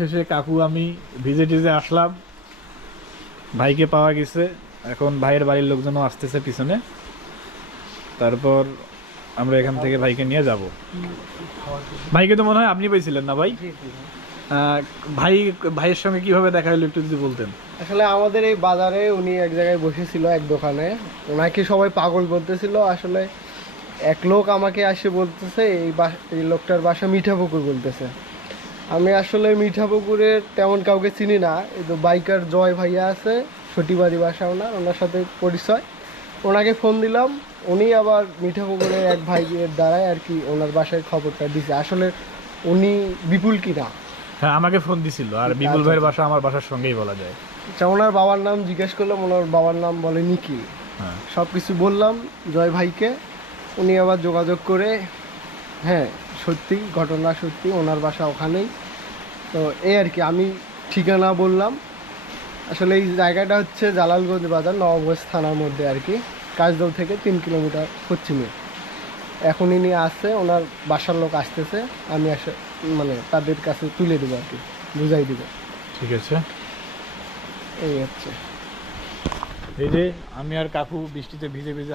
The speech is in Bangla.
শেষে কাকু আমি ভিজে টিজে আসলাম, ভাইকে পাওয়া গেছে। এখন ভাইয়ের বাড়ির লোকজনও আসতেছে পিছনে। তারপর আমরা এখান থেকে ভাইকে নিয়ে যাব। ভাইকে তো মনে হয় আপনি পাইছিলেন না ভাই? আহ, ভাই ভাইয়ের সঙ্গে কিভাবে দেখা হলো একটু যদি বলতেন। আসলে আমাদের এই বাজারে উনি এক জায়গায় বসেছিল এক দোকানে। ওনাকে সবাই পাগল বলতেছিল। আসলে এক লোক আমাকে আসে বলতেছে এই লোকটার বাসা মিঠাপুকুর বলতেছে। আমি আসলে মিঠাপুকুরের তেমন কাউকে চিনি না। এই তো বাইকার জয় ভাইয়া আছে, সটিবাড়ি বাসা ওনার সাথে পরিচয়। ওনাকে ফোন দিলাম, উনি আবার মিঠাপুকুরের এক ভাইয়ের দ্বারাই আর কি ওনার বাসায় খবরটা দিছে। আসলে উনি বিপুল কিনা। হ্যাঁ, আমাকে ফোন দিছিল। আর বিপুল আচ্ছা, ভাইয়ের আচ্ছা। বাসা আমার বাসার সঙ্গেই বলা যায়। আচ্ছা, ওনার বাবার নাম জিজ্ঞেস করলাম, ওনার বাবার নাম বলে নিখিল। হ্যাঁ, সব কিছু বললাম জয় ভাইকে। উনি আবার যোগাযোগ করে, হ্যাঁ সত্যি ঘটনা সত্যি, ওনার বাসা ওখানেই। তো এই আর কি, আমি ঠিকানা বললাম। আসলে এই জায়গাটা হচ্ছে জালালগঞ্জ বাজার, নবাবগঞ্জ থানার মধ্যে আর কি, কাজদল থেকে 3 কিলোমিটার পশ্চিমে। এখন ইনি আসছে, ওনার বাসার লোক আসতেছে। আমি মানে তাদের কাছে তুলে দেবো আর কি, বুঝাই দেবো। ঠিক আছে। এই হচ্ছে। এই যে আমি আর কাকু বৃষ্টিতে ভিজে ভিজে